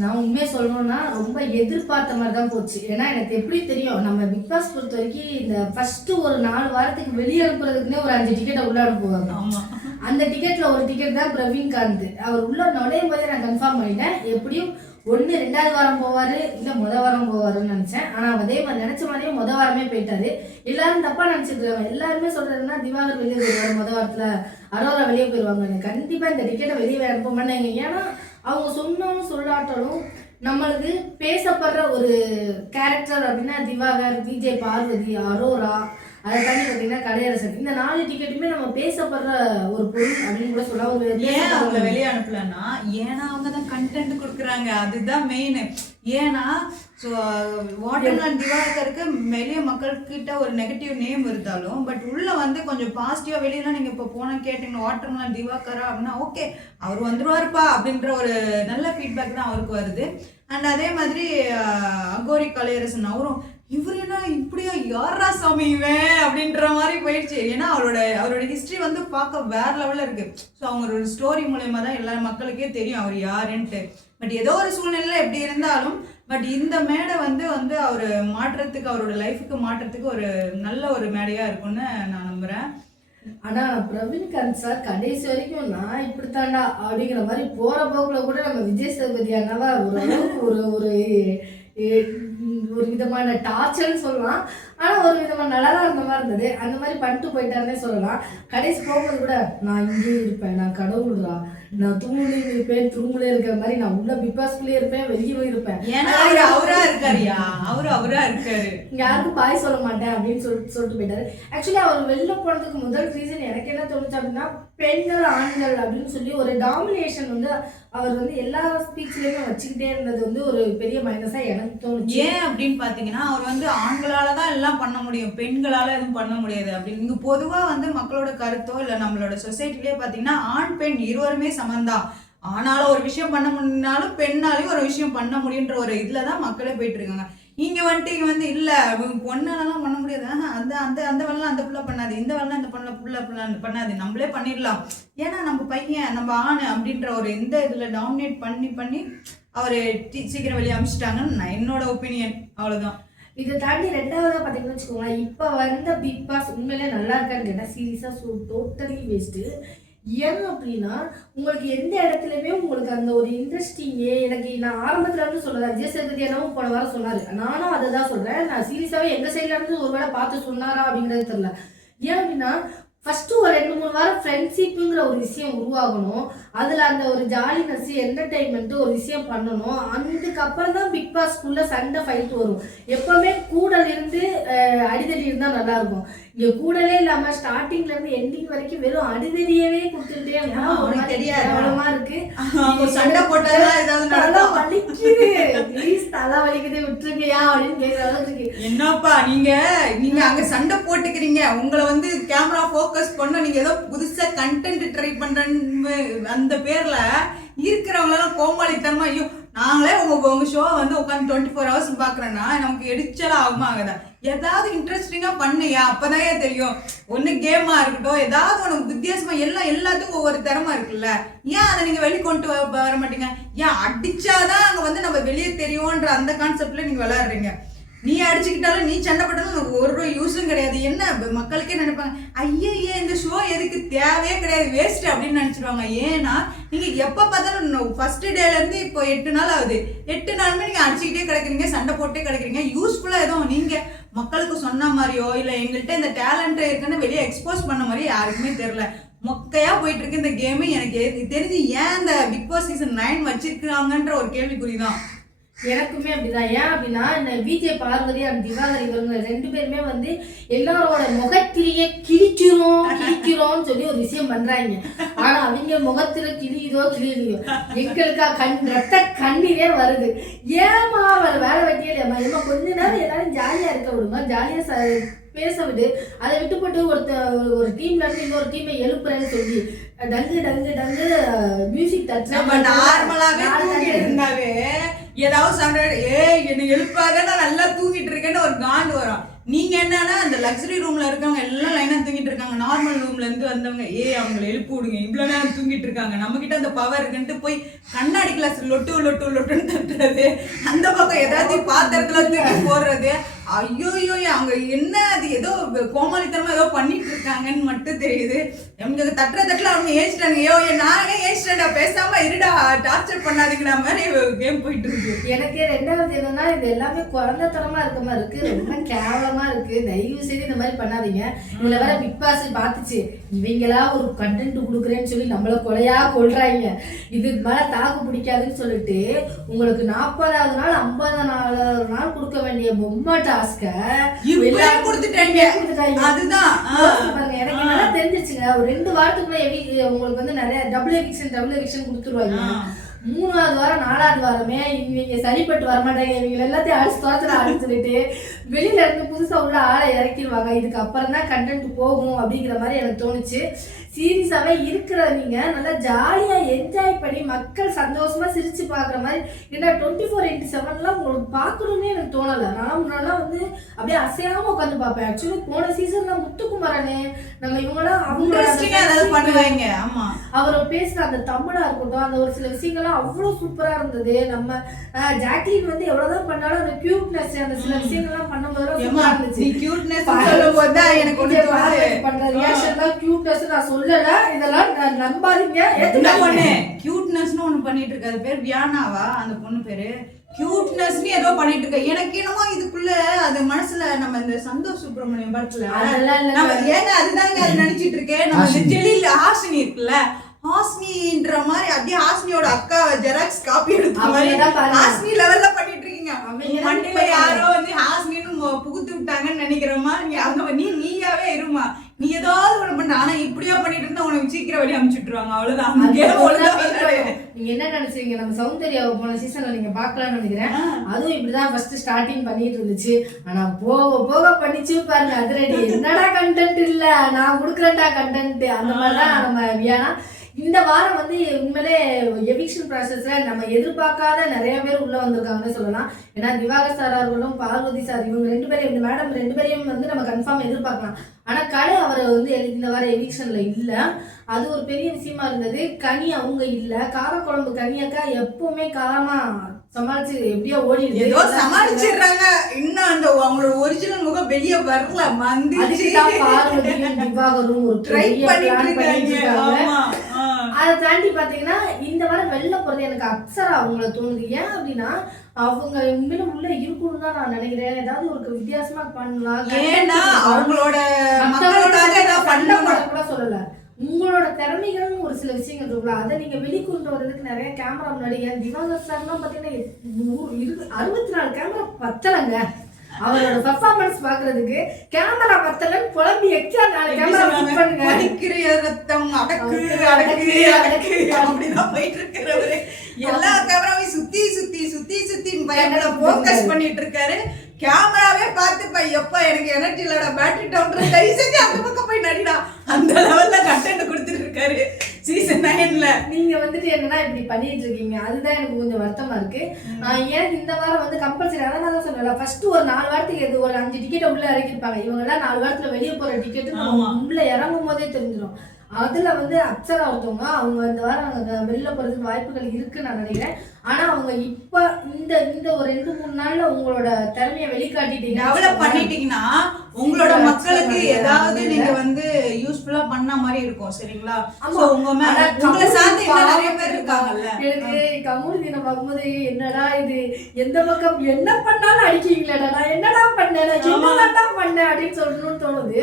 நான் உண்மையை சொல்லணும்னா ரொம்ப எதிர்பார்த்த மாதிரி தான் போச்சு. ஏன்னா எனக்கு எப்படி தெரியும், நம்ம பிக் பாஸ் பொறுத்த வரைக்கும் இந்த ஃபர்ஸ்ட் ஒரு 4 வாரத்துக்கு வெளியே அனுப்புறதுக்குன்னே ஒரு 5 டிக்கெட்டை உள்ள அனுப்புவாங்க. அந்த டிக்கெட்ல ஒரு டிக்கெட் தான் பிரவீன்காந்த். அவர் உள்ள நுழையும் போதே நான் கன்ஃபார்ம் பண்ணிட்டேன், எப்படியும் 2வது வாரம் போவாரு, இல்ல வாரம் போவாருன்னு நினைச்சேன். ஆனா அதே மாதிரி நினைச்ச மாதிரியே வாரமே போயிட்டாரு. எல்லாரும் தப்பா நினைச்சிட்டு இருக்காங்க. எல்லாருமே சொல்றதுன்னா திவாகர் வெளியே போயிடுவாரு, வாரத்துல அரோரா வெளியே போயிடுவாங்க. கண்டிப்பா இந்த டிக்கெட்டை வெளியே அனுப்ப மாட்டாங்க. ஏன்னா அவங்க சொன்னாலும் சொல்லாட்டாலும் நம்மளுக்கு பேசப்படுற ஒரு கேரக்டர் அப்படின்னா திவாகர், விஜய், பார்வதி, அரோரா, அதை தாண்டி பார்த்தீங்கன்னா கடையரசன், இந்த 4 டிக்கெட்டுமே நம்ம பேசப்படுற ஒரு பொருள் அப்படின்னு கூட சொல்லலாம். ஒரு ஏன் அவங்க வெளியே அனுப்பலன்னா, ஏன்னா அவங்க தான் கண்டென்ட் கொடுக்குறாங்க, அதுதான் மெயின். ஏன்னா வாட்டர்மெலன் திவாகருக்கு வெளியே மக்கள்கிட்ட ஒரு நெகட்டிவ் நேம் இருந்தாலும், பட் உள்ள வந்து கொஞ்சம் பாசிட்டிவா வெளியெல்லாம் நீங்க இப்போ போனா கேட்டீங்க வாட்டர்மெலன் திவாகரா அப்படின்னா ஓகே அவர் வந்துருவாருப்பா அப்படின்ற ஒரு நல்ல ஃபீட்பேக் தான் அவருக்கு வருது. அண்ட் அதே மாதிரி அகோரி கலையரசன் அவரும் இவர் என்ன இப்படியா யாரா சாமி இவன் அப்படின்ற மாதிரி போயிடுச்சு. ஏன்னா அவரோட ஹிஸ்ட்ரி வந்து பார்க்க வேற லெவலில் இருக்கு. ஸோ அவங்களோட ஸ்டோரி மூலயமா தான் எல்லா மக்களுக்கே தெரியும் அவர் யாருன்ட்டு. பட் ஏதோ ஒரு சூழ்நிலையில் எப்படி இருந்தாலும் பட் இந்த மேடை வந்து அவர் மாற்றத்துக்கு, அவரோட லைஃபுக்கு மாற்றத்துக்கு ஒரு நல்ல ஒரு மேடையா இருக்கும்னு நான் நம்புறேன். ஆனா பிரவீன்காந்த் சார் கடைசி வரைக்கும் நான் இப்படித்தாண்டா அப்படிங்கிற மாதிரி போற போக்குல கூட நம்ம விஜய் சேதுபதி அண்ணாவா ஒரு ஒரு விதமான டார்ச்சர்னு சொல்லலாம். ஆனால் ஒரு விதமான நல்லா தான் இருந்த மாதிரி இருந்தது. அந்த மாதிரி பண்ணிட்டு போயிட்டாருன்னே சொல்லலாம். கடைசி போகும்போது கூட நான் இங்கே இருப்பேன், நான் கடவுள்ரா, நான் தூங்குலையும் இருப்பேன், தூங்குலே இருக்கிற மாதிரி நான் உள்ள பிக் பாஸ்குள்ளே இருப்பேன், வெளியே இருப்பேன். அவரா இருக்காரு, யாருக்கும் பாய் சொல்ல மாட்டேன் அப்படின்னு சொல்லிட்டு போயிட்டாரு. ஆக்சுவலி அவர் வெளில போனதுக்கு முதல் ரீசன் எனக்கு என்ன தோணுச்சு அப்படின்னா, பெண்கள் ஆண்கள் அப்படின்னு சொல்லி ஒரு டாமினேஷன் வந்து அவர் வந்து எல்லா ஸ்பீச்லயுமே வச்சுக்கிட்டே இருந்தது வந்து ஒரு பெரிய மைனஸா எனக்கு தோணுச்சு. ஏன் அப்படின்னு பாத்தீங்கன்னா, அவர் வந்து ஆண்களால தான் எல்லாம் பண்ண முடியும், பெண்களால எதுவும் பண்ண முடியாது அப்படின்னு. இங்க பொதுவா வந்து மக்களோட கருத்தோ இல்ல நம்மளோட சொசைட்டிலே பாத்தீங்கன்னா ஆண் பெண் இருவருமே சமந்தான். ஆனாலும் ஒரு விஷயம் பண்ண முடியும்னாலும் பெண்ணாலையும் ஒரு விஷயம் பண்ண முடியுன்ற ஒரு இதுலதான் மக்களே போயிட்டு இருக்காங்க. இங்க வந்து இல்ல பொண்ணாலலாம் பண்ண முடியாது, அந்த அந்த அந்த வேலைலாம் அந்த புள்ள பண்ணாது, இந்த வேலைலாம் இந்த புள்ள பண்ணாது, நம்மளே பண்ணிடலாம், ஏன்னா நம்ம பையன் நம்ம ஆணு அப்படின்ற ஒரு இந்த இதுல டாமினேட் பண்ணி அவரு சீக்கிரம் வெளியே அமிச்சிட்டாங்கன்னு என்னோட ஒப்பீனியன். அவ்வளவுதான். இதை தாண்டி 2வதா பார்த்தீங்கன்னு வச்சுக்கோங்களேன், இப்போ வந்த பிக் பாஸ் உண்மையிலே நல்லா இருக்கான்னு கேட்டால் சீரியஸாக டோட்டலி வேஸ்ட்டு. ஏன் அப்படின்னா உங்களுக்கு எந்த இடத்துலையுமே உங்களுக்கு அந்த ஒரு இன்ட்ரெஸ்டிங்கே எனக்கு நான் ஆரம்பத்தில் இருந்து சொல்லலாம். விஜய் சேதுபதி என்னவும் போன வாரம் சொன்னார், நானும் அதை தான் சொல்கிறேன். நான் சீரியஸாகவே எங்கள் சைடில் இருந்து ஒரு வேளை பார்த்து சொன்னாரா அப்படிங்கிறது தெரியல. ஏன் அப்படின்னா ஃபர்ஸ்ட் ஒரு 2-3 வாரம் ஃப்ரெண்ட்ஷிப்புங்கிற ஒரு விஷயம் உருவாகணும், அதில் அந்த ஒரு ஜாலினஸ் என்டர்டெயின்மெண்ட்டு ஒரு விஷயம் பண்ணணும். அதுக்கப்புறம் தான் பிக் பாஸ்க்குள்ளே சண்டை ஃபைட் வரும். எப்போவுமே கூடல் இருந்து அடிதடி இருந்தால் நல்லாயிருக்கும். இங்கே கூடலே இல்லாமல் ஸ்டார்டிங்ல இருந்து எண்டிங் வரைக்கும் வெறும் அடிதடியவே கொடுத்துட்டே அவ்வளோமா இருக்கு. சண்டை போட்டா வலிக்குது, ப்ளீஸ் தலை வலிக்குது விட்டுருக்கியா அப்படின்னு கேட்குற அளவுக்கு இருக்கு. என்னப்பா நீங்க அங்க சண்டை போட்டுக்கிறீங்க, உங்களை வந்து கேமரா ஃபோக்கஸ் பண்ண நீங்க ஏதோ புதுசா கண்டென்ட் ட்ரை பண்றேன்னு அந்த பேர்ல இருக்கிறவங்களெல்லாம் கோமாளித்தனமா ஐயோ நாங்களே உங்க ஷோ வந்து உட்காந்து 24 hours பாக்குறேன்னா நமக்கு எடிச்சலாம் ஆகுமா ஆகுதா? ஏதாவது இன்ட்ரெஸ்டிங்கா பண்ணியா, அப்பதான் தெரியும். ஒண்ணு கேமா இருக்கட்டும், ஏதாவது உனக்கு வித்தியாசமா எல்லாத்துக்கும் ஒவ்வொரு திறமை இருக்குல்ல, ஏன் அதை நீங்க வெளியே கொண்டு வர மாட்டீங்க? ஏன் அடிச்சாதான் அங்க வந்து நம்ம வெளியே தெரியும்ன்ற அந்த கான்செப்ட்ல நீங்க விளையாடுறீங்க. நீ அடிச்சுக்கிட்டாலும் நீ சண்டை போட்டாலும் நமக்கு ஒரு யூஸும் கிடையாது. என்ன மக்களுக்கே நினைப்பாங்க, ஐயே இந்த ஷோ எதுக்கு, தேவையே கிடையாது, வேஸ்ட் அப்படின்னு நினைச்சிருவாங்க. ஏன்னா நீங்க எப்ப பார்த்தாலும் ஃபர்ஸ்ட் டேல இருந்து இப்போ 8 நாள் ஆகுது, 8 நாளுமே நீங்க அடிச்சுக்கிட்டே கிடைக்கிறீங்க, சண்டை போட்டே கிடைக்கிறீங்க. யூஸ்ஃபுல்லா எதுவும் நீங்க மக்களுக்கு சொன்ன மாதிரியோ இல்ல எங்கள்கிட்ட இந்த டேலண்ட் இருக்குன்னு வெளியே எக்ஸ்போஸ் பண்ண மாதிரி யாருக்குமே தெரியல. மொக்கையா போயிட்டு இருக்கு இந்த கேமு. எனக்கு தெரிஞ்சு ஏன் இந்த பிக் பாஸ் சீசன் 9 வச்சிருக்காங்கன்ற ஒரு கேள்விக்குறிதான். எனக்குமே அப்படிதான். ஏன் அப்படின்னா இந்த விஜய், பார்வதி அண்ட் திவாகர் இவங்க 2 பேருமே வந்து எல்லாரோட முகத்திலேயே கிழிக்கிறோம்னு சொல்லி ஒரு விஷயம் பண்றாங்க. ஆனா அவங்க முகத்துல கிழியுதோ எங்களுக்கா ரத்த கண்ணீரே வருது. ஏமா அவர் வேலை வெட்டியே இல்லையம்மா, ஏமா கொஞ்ச நேரம் எல்லாரும் ஜாலியா இருக்க விடுமா, ஜாலியா பேச விடு. அதை விட்டு போட்டு ஒரு டீம்ல இருந்து இன்னொரு டீமை எழுப்புறேன்னு சொல்லி டங்கு மியூசிக் இருந்தாவே ஏதாவது சண்டை என்ன எழுப்பாத நான் நல்லா தூங்கிட்டு இருக்கேன்னு ஒரு காண்டு வரும். நீங்க என்னன்னா அந்த லக்ஸரி ரூம்ல இருக்கவங்க எல்லாம் லைனா தூங்கிட்டு இருக்காங்க, நார்மல் ரூம்ல இருந்து வந்தவங்க அவங்களை எழுப்பி விடுங்க, இவ்வளவு நேரம் தூங்கிட்டு இருக்காங்க, நம்ம கிட்ட அந்த பவர் இருக்குன்ட்டு போய் கண்ணாடி கிளாஸ் லொட்டுன்னு தட்டுறது, அந்த பக்கம் ஏதாவது பாத்திரத்துல தூக்கி போடுறது. ஐயோ அவங்க என்ன அது ஏதோ கோமாளித்தனமா ஏதோ பண்ணிட்டு இருக்காங்கன்னு மட்டும் தெரியுது. எங்களுக்கு தட்டுல அவங்க ஏசிட்டாங்க, நானே ஏசிட்டா, பேசாம இருடா, டார்ச்சர் பண்ணாதீங்கடா மாதிரி கேம் போயிட்டு இருக்கு. எனக்கு ரெண்டாவது என்னன்னா, இது எல்லாமே குழந்தைத்தனமா இருக்க மாதிரி இருக்கு, ரொம்ப கேவலமா இருக்கு. தயவு செய்து இந்த மாதிரி பண்ணாதீங்க. இதுல வேற பிக் பாஸ் பார்த்துச்சு, இவங்களா ஒரு கண்டென்ட் கொடுக்குறேன்னு சொல்லி நம்மள கொலையா கொள்றாங்க, இது மேல தாக்கு பிடிக்காதுன்னு சொல்லிட்டு உங்களுக்கு 40வது நாள் 50வது நாள் கொடுக்க வேண்டிய பொம்மை டாஸ்க கொடுத்துட்டாங்க. அதுதான் எனக்கு நல்லா தெரிஞ்சிருச்சுங்க. ஒரு 2 வாரத்துக்குள்ள உங்களுக்கு வந்து நிறைய டபுள் எவிக்ஷன் கொடுத்துருவாங்க. 3வது வாரம் 4வது வாரமே இவங்க சரிப்பட்டு வரமாட்டாங்க, இவங்க எல்லாத்தையும் அடிச்சு தோத்துல சொல்லிட்டு வெளியில இருந்து புதுசா உள்ள ஆளை இறக்கிடுவாங்க. இதுக்கு அப்புறம் தான் கண்டென்ட் போகும் அப்படிங்கிற மாதிரி எனக்கு தோணுச்சு. சீரியஸாவே இருக்கிற நீங்க நல்லா ஜாலியா என்ஜாய் பண்ணி மக்கள் சந்தோஷமா சிரிச்சு பாக்குற மாதிரி. ஏன்னா 24/7 உங்களுக்கு பாக்கணும்னே எனக்கு தோணல. நான் முன்னாடிலாம் வந்து அப்படியே அசையாம உட்காந்து பார்ப்பேன். ஆக்சுவலி போன சீசன்ல முத்துக்குமாரனே நம்ம இவங்களாம் பண்ணுவாங்க. ஆமா, அவர் பேசுற அந்த தமிழா இருக்கட்டும், அந்த ஒரு சில விஷயங்கள்லாம் அவ்வளவு சூப்பரா இருந்தது. நம்ம ஜாக்லின் வந்து எவ்வளவுதான் பண்ணாலும் அந்த கியூட்னஸ், அந்த சில விஷயங்கள்லாம் பண்ணும்போது சூப்பரா இருந்துச்சு. பண்ற ரியாக்ஷன்லாம் கியூட்னஸ் நான் சொல்லல, இதெல்லாம் நான் நம்பாதீங்க. கியூட்னஸ்னு ஒண்ணு பண்ணிட்டு இருக்காது, பேர் வியானாவா அந்த பொண்ணு பேரு, கியூட்னஸ் ஏதோ பண்ணிட்டு இருக்க. எனக்கு என்னமோ இதுக்குள்ள அது மனசுல நம்ம இந்த சந்தோஷ் சுப்ரமணியம் படத்துல அதுதாங்க அது நினைச்சிட்டு இருக்கேன். நம்ம ஜெலில ஹாசினி இருக்குல்ல, ஹாசினின்ற மாதிரி அப்படியே ஹாசினியோட அக்கா ஜெராக்ஸ் காப்பி எடுத்த மாதிரி ஹாசினி லெவல்ல பண்ணிட்டு இருக்கீங்க. மண்டில யாரோ வந்து ஹாசினின்னு புகுத்து விட்டாங்கன்னு நினைக்கிறோமா, நீயாவே இருமா, நீ ஏதாவது ஒண்ணு பண்ண. ஆனா இப்படியா பண்ணிட்டு இருந்தா உனக்கு சீக்கிரம் வழி அனுப்பிச்சுட்டுருவாங்க, அவ்வளவுதான். நீங்க என்ன நினைச்சீங்க, நம்ம சௌந்தர்யாவை போன சீசன்ல நீங்க பாக்கலாம்னு நினைக்கிறேன். அதுவும் இப்படிதான் ஃபர்ஸ்ட் ஸ்டார்டிங் பண்ணிட்டு இருந்துச்சு. ஆனா போக போக பண்ணிச்சு பாருங்க அதிரடி. என்னடா கண்டென்ட் இல்ல, நான் குடுக்கறேன்டா கண்டென்ட், அந்த மாதிரிதான் நம்ம வியானா. இந்த வாரம் வந்து உண்மையிலே எவிக்ஷன் ப்ராசஸ்ல நம்ம எதிர்பார்க்காத நிறைய பேர் உள்ள வந்திருக்காங்கன்னு சொல்லலாம். ஏன்னா திவாகர் சாரா இருக்கட்டும், பார்வதி சார், இவங்க 2 பேரும், இந்த மேடம் 2 பேரையும் வந்து நம்ம கன்ஃபார்ம் எதிர்பார்க்கலாம். ஆனா கலை அவர் வந்து இந்த வாரம் எவிக்ஷன்ல இல்ல, அது ஒரு பெரிய விஷயமா இருந்தது. கனி அவங்க இல்ல, காரக்குழம்பு கனியாக்கா எப்பவுமே காரமா சமாளிச்சு எப்படியோ ஓடி ஏதோ சமாளிச்சிடுறாங்க. இன்னும் அந்த அவங்களோட ஒரிஜினல் முகம் வெளியே வரல. பார்வதியும் திவாகரும் ஒரு ட்ரை பண்ணிருக்காங்க. அதை தாண்டி பாத்தீங்கன்னா இந்த வாரம் வெளில போறது எனக்கு அப்சரா அவங்கள தோணுது. ஏன் அப்படின்னா அவங்க உண்மையிலும் உள்ள இருக்குன்னு தான் நான் நினைக்கிறேன். ஏதாவது ஒரு வித்தியாசமா பண்ணலாம், அவங்களோட கூட சொல்லல, உங்களோட திறமைகள்னு ஒரு சில விஷயங்கள் இருக்குல்ல, அதை நீங்க வெளிக்கொண்டு வர்றதுக்கு நிறைய கேமரா முன்னாடி. ஏன் திவாகர் சார்லாம் பாத்தீங்கன்னா 64 கேமரா பத்தலங்க, அவரோட பெர்ஃபார்மன்ஸ் பாக்குறதுக்கு கேமரா பத்தலன்னு புலம்பி எக்ஸ்ட்ரா 4 கேமரா ஃபிட் பண்ணுங்க. ரத்தம் அடக்கு அப்படிதான் போயிட்டு இருக்கிறவரு எல்லா கேமராவையும் சுத்தி சுத்தி சுத்தி சுத்தி பயங்கர ஃபோக்கஸ் பண்ணிட்டு இருக்காரு. கேமராவே பார்த்து எப்ப எனக்கு எனர்ஜி இல்லடா, பேட்டரி டவுன், தயவு செஞ்சு அந்த பக்கம் போய் நடிடா, அந்த லெவல்ல கண்டென்ட் கொடுத்துட்டு இருக்காரு சீசன் 9ல. நீங்க வந்துட்டு என்னன்னா இப்படி பண்ணிட்டு இருக்கீங்க, அதுதான் எனக்கு கொஞ்சம் வருத்தமா இருக்கு. ஏன் இந்த வாரம் வந்து கம்பல்சரி, அதான் நான் சொல்லல, ஃபர்ஸ்ட் ஒரு 4 வாரத்துக்கு ஒரு 5 டிக்கெட் உள்ள இறக்கிருப்பாங்க. இவங்க எல்லாம் 4 வாரத்துல வெளியே போற டிக்கெட் உள்ள இறங்கும் போதே தெரிஞ்சிடும். அதுல வந்து அப்சரா ஒருத்தவங்க, அவங்க இந்த வாரம் வெளில போறதுக்கு வாய்ப்புகள் இருக்குன்னு நான் நினைக்கிறேன். ஆனா அவங்க இப்ப இந்த ஒரு 2-3 நாள்ல உங்களோட திறமையை வெளிக்காட்டிட்டீங்க, டெவலப் பண்ணிட்டீங்கன்னா உங்களோட மக்களுக்கு ஏதாவது நீங்க வந்து யூஸ்ஃபுல்லா பண்ண மாதிரி இருக்கும். சரிங்களா? உங்க மேல உங்களை சார்ந்து நிறைய பேர் இருக்காங்கல்ல. எனக்கு கமூல் தினம் பார்க்கும்போது என்னடா இது, எந்த பக்கம் என்ன பண்ணாலும் அடிக்கீங்களேடா, நான் என்னடா பண்ணேன், என்னடா பண்ணேன் அப்படின்னு சொல்லணும்னு தோணுது.